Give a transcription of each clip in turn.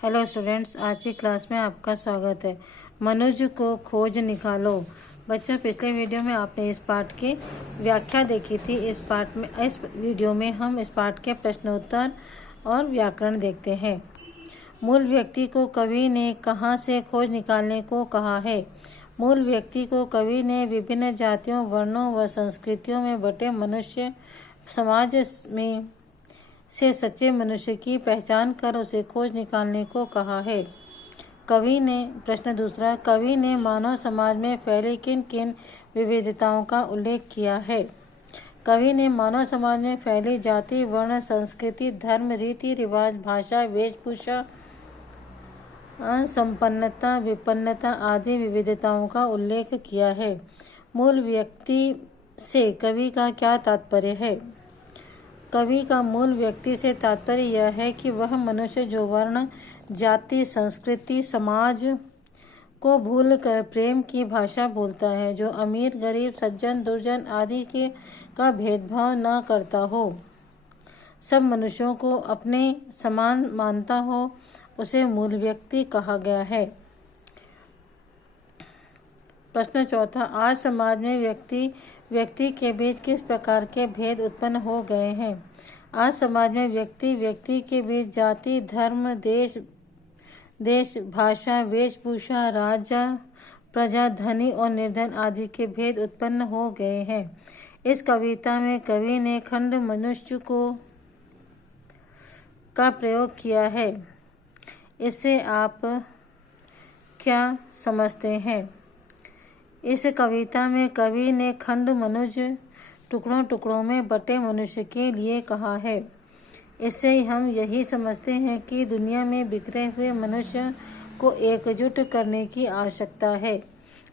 Hello students, आज की class में आपका स्वागत है। मनुष्य को खोज निकालो। बच्चों, पिछले वीडियो में आपने इस पाठ की व्याख्या देखी थी। इस वीडियो में हम इस पाठ के प्रश्नोत्तर और व्याकरण देखते हैं। मूल व्यक्ति को कवि ने कहाँ से खोज निकालने को कहा है? मूल व्यक्ति को कवि ने विभिन्न जातियों, वर्णों व संस्कृतियों में बटे मनुष्य समाज में से सच्चे मनुष्य की पहचान कर उसे खोज निकालने को कहा है। प्रश्न दूसरा, कवि ने मानव समाज में फैली किन किन विविधताओं का उल्लेख किया है? कवि ने मानव समाज में फैली जाति, वर्ण, संस्कृति, धर्म, रीति रिवाज, भाषा, वेशभूषा, संपन्नता, विपन्नता आदि विविधताओं का उल्लेख किया है। मूल व्यक्ति से कवि का क्या तात्पर्य है? कवि का मूल व्यक्ति से तात्पर्य यह है कि वह मनुष्य जो वर्ण, जाति, संस्कृति, समाज को भूल कर प्रेम की भाषा बोलता है, जो अमीर, गरीब, सज्जन, दुर्जन आदि का भेदभाव न करता हो, सब मनुष्यों को अपने समान मानता हो, उसे मूल व्यक्ति कहा गया है। प्रश्न चौथा, आज समाज में व्यक्ति के बीच किस प्रकार के भेद उत्पन्न हो गए हैं? आज समाज में व्यक्ति के बीच जाति, धर्म, देश, भाषा, वेशभूषा, राजा, प्रजा, धनी और निर्धन आदि के भेद उत्पन्न हो गए हैं। इस कविता में कवि ने खंड मनुष्य का प्रयोग किया है। इससे आप क्या समझते हैं? इस कविता में कवि ने खंड मनुष्य टुकड़ों में बटे मनुष्य के लिए कहा है। इससे हम यही समझते हैं कि दुनिया में बिखरे हुए मनुष्य को एकजुट करने की आवश्यकता है।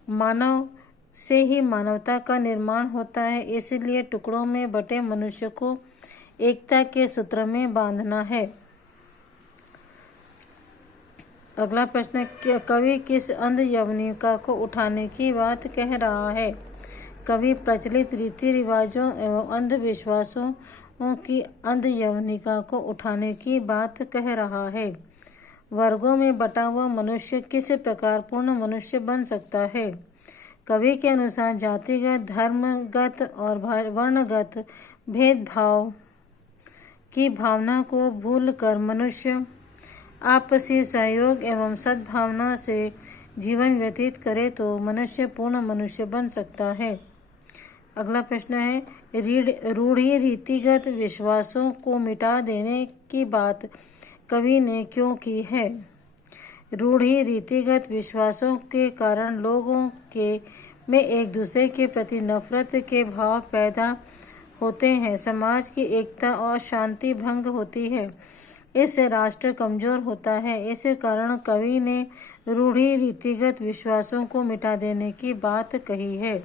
मानव से ही मानवता का निर्माण होता है, इसलिए टुकड़ों में बटे मनुष्य को एकता के सूत्र में बांधना है। अगला प्रश्न, कवि किस अंध यवनिका को उठाने की बात कह रहा है? कवि प्रचलित रीति रिवाजों एवं अंधविश्वासों की अंध यवनिका को उठाने की बात कह रहा है। वर्गों में बटा हुआ मनुष्य किस प्रकार पूर्ण मनुष्य बन सकता है? कवि के अनुसार जातिगत, धर्मगत और वर्णगत भेदभाव की भावना को भूलकर मनुष्य आपसी सहयोग एवं सद्भावना से जीवन व्यतीत करे तो मनुष्य पूर्ण मनुष्य बन सकता है। अगला प्रश्न है, रूढ़ी रीतिगत विश्वासों को मिटा देने की बात कवि ने क्यों की है? रूढ़ी रीतिगत विश्वासों के कारण लोगों में एक दूसरे के प्रति नफरत के भाव पैदा होते हैं, समाज की एकता और शांति भंग होती है, इससे राष्ट्र कमजोर होता है। इस कारण कवि ने रूढ़ी रीतिगत विश्वासों को मिटा देने की बात कही है।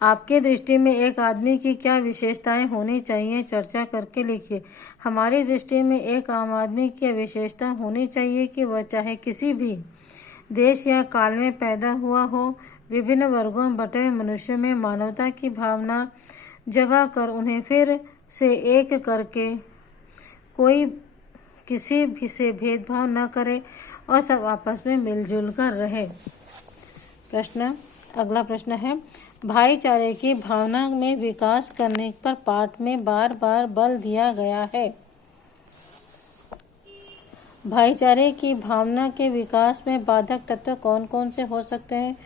आपके दृष्टि में एक आदमी की क्या विशेषताएं होनी चाहिए, चर्चा करके लिखिए। हमारी दृष्टि में एक आम आदमी की विशेषता होनी चाहिए कि वह चाहे किसी भी देश या काल में पैदा हुआ हो, विभिन्न वर्गों में बटे हुए मनुष्य में मानवता की भावना जगा कर उन्हें फिर से एक करके कोई किसी भी से भेदभाव न करे और सब आपस में मिलजुल कर रहे। अगला प्रश्न है, भाईचारे की भावना में विकास करने पर पाठ में बार बार बल दिया गया है। भाईचारे की भावना के विकास में बाधक तत्व कौन कौन से हो सकते हैं?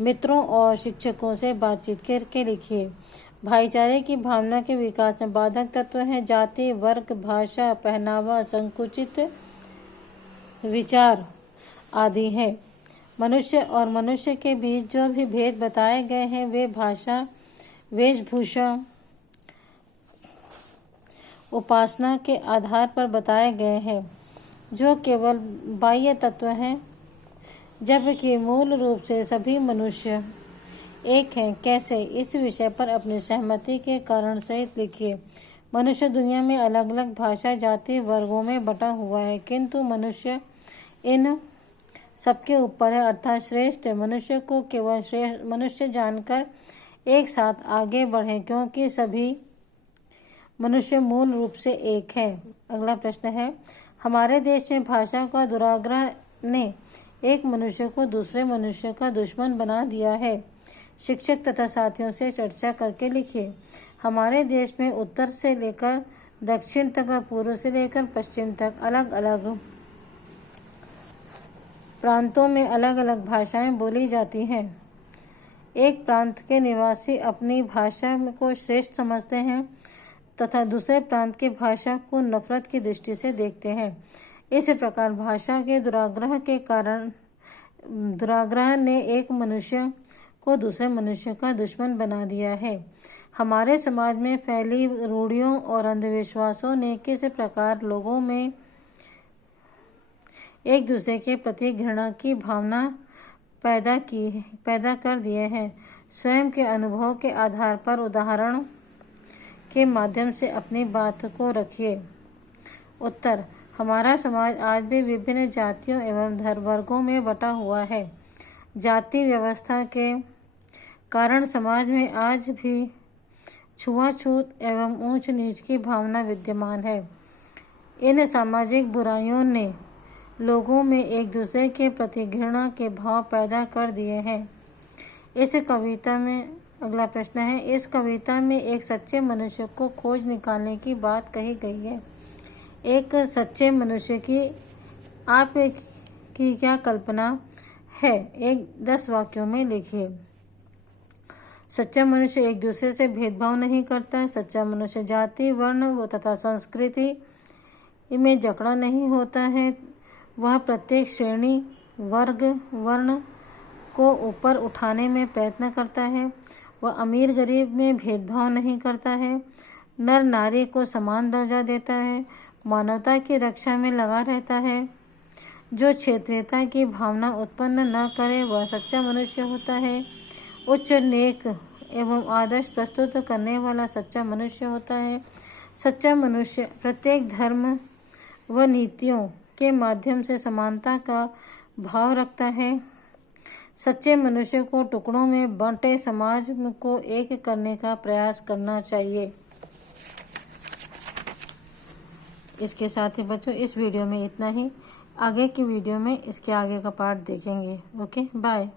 मित्रों और शिक्षकों से बातचीत करके लिखिए। भाईचारे की भावना के विकास में बाधक तत्व हैं जाति, वर्ग, भाषा, पहनावा, संकुचित विचार आदि हैं। मनुष्य और मनुष्य के बीच जो भी भेद बताए गए हैं वे भाषा, वेशभूषा, उपासना के आधार पर बताए गए हैं, जो केवल बाह्य तत्व हैं, जबकि मूल रूप से सभी मनुष्य एक हैं। कैसे? इस विषय पर अपनी सहमति के कारण सहित लिखिए। मनुष्य दुनिया में अलग अलग भाषा, जाति, वर्गों में बटा हुआ है, किंतु मनुष्य इन सबके ऊपर है, अर्थात श्रेष्ठ है। मनुष्य को केवल श्रेष्ठ मनुष्य जानकर एक साथ आगे बढ़े, क्योंकि सभी मनुष्य मूल रूप से एक है। अगला प्रश्न है, हमारे देश में भाषा का दुराग्रह ने एक मनुष्य को दूसरे मनुष्य का दुश्मन बना दिया है। शिक्षक तथा साथियों से चर्चा करके लिखिए। हमारे देश में उत्तर से लेकर दक्षिण तक और पूर्व से लेकर पश्चिम तक अलग अलग प्रांतों में अलग अलग भाषाएं बोली जाती हैं। एक प्रांत के निवासी अपनी भाषा को श्रेष्ठ समझते हैं तथा दूसरे प्रांत की भाषा को नफरत की दृष्टि से देखते हैं। इस प्रकार भाषा के दुराग्रह ने एक मनुष्य को दूसरे मनुष्य का दुश्मन बना दिया है। हमारे समाज में फैली रूढ़ियों और अंधविश्वासों ने किस प्रकार लोगों में एक दूसरे के प्रति घृणा की भावना पैदा कर दिए हैं। स्वयं के अनुभव के आधार पर उदाहरण के माध्यम से अपनी बात को रखिए। उत्तर: हमारा समाज आज भी विभिन्न जातियों एवं धर्म वर्गों में बटा हुआ है। जाति व्यवस्था के कारण समाज में आज भी छुआछूत एवं ऊंच नीच की भावना विद्यमान है। इन सामाजिक बुराइयों ने लोगों में एक दूसरे के प्रति घृणा के भाव पैदा कर दिए हैं। इस कविता में अगला प्रश्न है, इस कविता में एक सच्चे मनुष्य को खोज निकालने की बात कही गई है। एक सच्चे मनुष्य की आपकी क्या कल्पना है? 10 वाक्यों में लिखिए। सच्चा मनुष्य एक दूसरे से भेदभाव नहीं करता। सच्चा मनुष्य जाति, वर्ण तथा संस्कृति में जकड़ा नहीं होता है। वह प्रत्येक श्रेणी, वर्ग, वर्ण को ऊपर उठाने में प्रयत्न करता है। वह अमीर गरीब में भेदभाव नहीं करता है। नर नारी को समान दर्जा देता है। मानवता की रक्षा में लगा रहता है। जो क्षेत्रीयता की भावना उत्पन्न न करे वह सच्चा मनुष्य होता है। उच्च, नेक एवं आदर्श प्रस्तुत करने वाला सच्चा मनुष्य होता है। सच्चा मनुष्य प्रत्येक धर्म व नीतियों के माध्यम से समानता का भाव रखता है। सच्चे मनुष्य को टुकड़ों में बंटे समाज को एक करने का प्रयास करना चाहिए। इसके साथ ही बच्चों इस वीडियो में इतना ही। आगे की वीडियो में इसके आगे का पार्ट देखेंगे। Okay, bye.